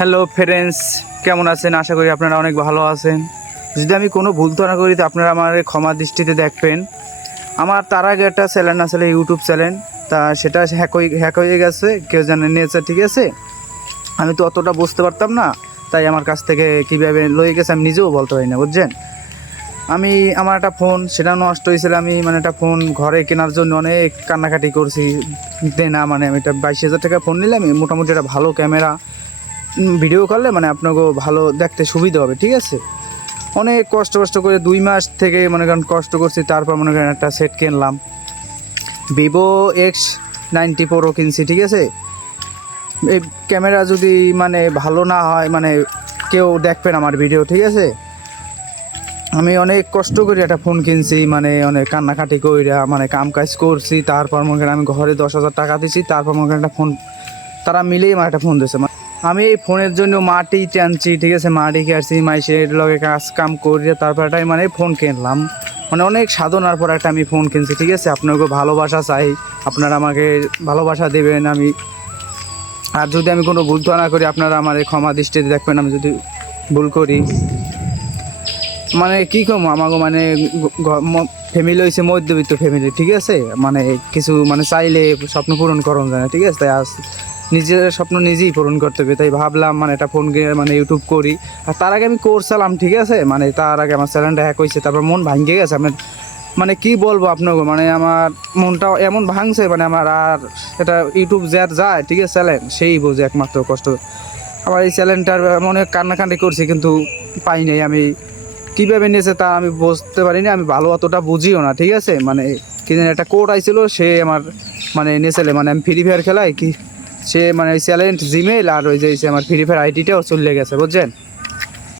Hello friends, কেমন আছেন? আশা করি আপনারা অনেক ভালো আছেন। যদি আমি কোনো ভুল ত্রুটি করি তো আপনারা আমার ক্ষমা দৃষ্টিতে দেখবেন। আমার তার আগে একটা চ্যানেল আসলে ইউটিউব চ্যানেল, তা সেটা হ্যাক হয়ে গেছে, কেউ জানে নিয়েছে, ঠিক আছে। আমি তো অতটা বুঝতে পারতাম না, তাই আমার কাছ থেকে কীভাবে লয়ে গেছে আমি নিজেও বলতে পারি না, বুঝছেন। আমার একটা ফোন সেটা নষ্ট হয়েছিল। আমি একটা ফোন ঘরে কেনার জন্য অনেক কান্নাকাটি করছি। দেনা আমি একটা 22,000 টাকা ফোন নিলাম। মোটামুটি একটা ভালো ক্যামেরা, ভিডিও করলে আপনাকেও ভালো দেখতে সুবিধা হবে, ঠিক আছে। অনেক কষ্ট করে 2 মাস থেকে কষ্ট করছি, তারপর একটা সেট কিনলাম। Vivo X90 Pro কিনছি, ঠিক আছে। এই ক্যামেরা যদি ভালো না হয় কেউ দেখবেন আমার ভিডিও, ঠিক আছে। আমি অনেক কষ্ট করে একটা ফোন কিনছি, অনেক কান্নাকাটি কইরা কাম কাজ করছি। তারপর আমি ঘরে 10,000 টাকা দিছি, তারপর একটা ফোন তারা মিলেই আমার একটা ফোন দিয়েছে। আমি এই ফোনের জন্য মাটি টানছি, ঠিক আছে, মাটি কাটছি, মাইসের লগে কাজ কাম করিয়ে তারপর একটা ফোন কিনলাম। অনেক সাধনার পর একটা আমি ফোন কিনছি, ঠিক আছে। আপনাকে ভালোবাসা চাই, আপনারা আমাকে ভালোবাসা দেবেন। আর যদি আমি কোনো ভুল না করি আপনারা আমার ক্ষমা দৃষ্টিতে দেখবেন। আমি যদি ভুল করি কী কম, আমাকে ফ্যামিলি হয়েছে মধ্যবিত্ত ফ্যামিলি, ঠিক আছে। কিছু চাইলে স্বপ্ন পূরণ করণ যায় না, ঠিক আছে। তাই আজ নিজের স্বপ্ন নিজেই পূরণ করতে হবে, তাই ভাবলাম একটা ফোন কিনে ইউটিউব করি। আর তার আগে আমি করছিলাম, ঠিক আছে। তার আগে আমার চ্যানেলটা হ্যাক হয়েছে, তারপর মন ভাঙে গেছে। কী বলবো আপনাকে, আমার মনটা এমন ভাঙছে, আমার আর এটা ইউটিউব যার যায়, ঠিক আছে, চ্যানেল সেই বোঝে একমাত্র কষ্ট। আমার এই চ্যানেলটার অনেক কান্নাকান্দি করছি, কিন্তু পাই নাই। আমি কীভাবে নিয়েছে তা আমি বুঝতে পারিনি, আমি ভালো অতটা বুঝিও না, ঠিক আছে। কি জানি একটা কোড আইছিল, সে আমার নিয়েছিলে, আমি ফ্রি ফায়ার খেলাই কি, সে চ্যালেঞ্জ জিমেল আর ওই যে আমার ফ্রি ফায়ার আইডিটাও চলে গেছে, বুঝছেন।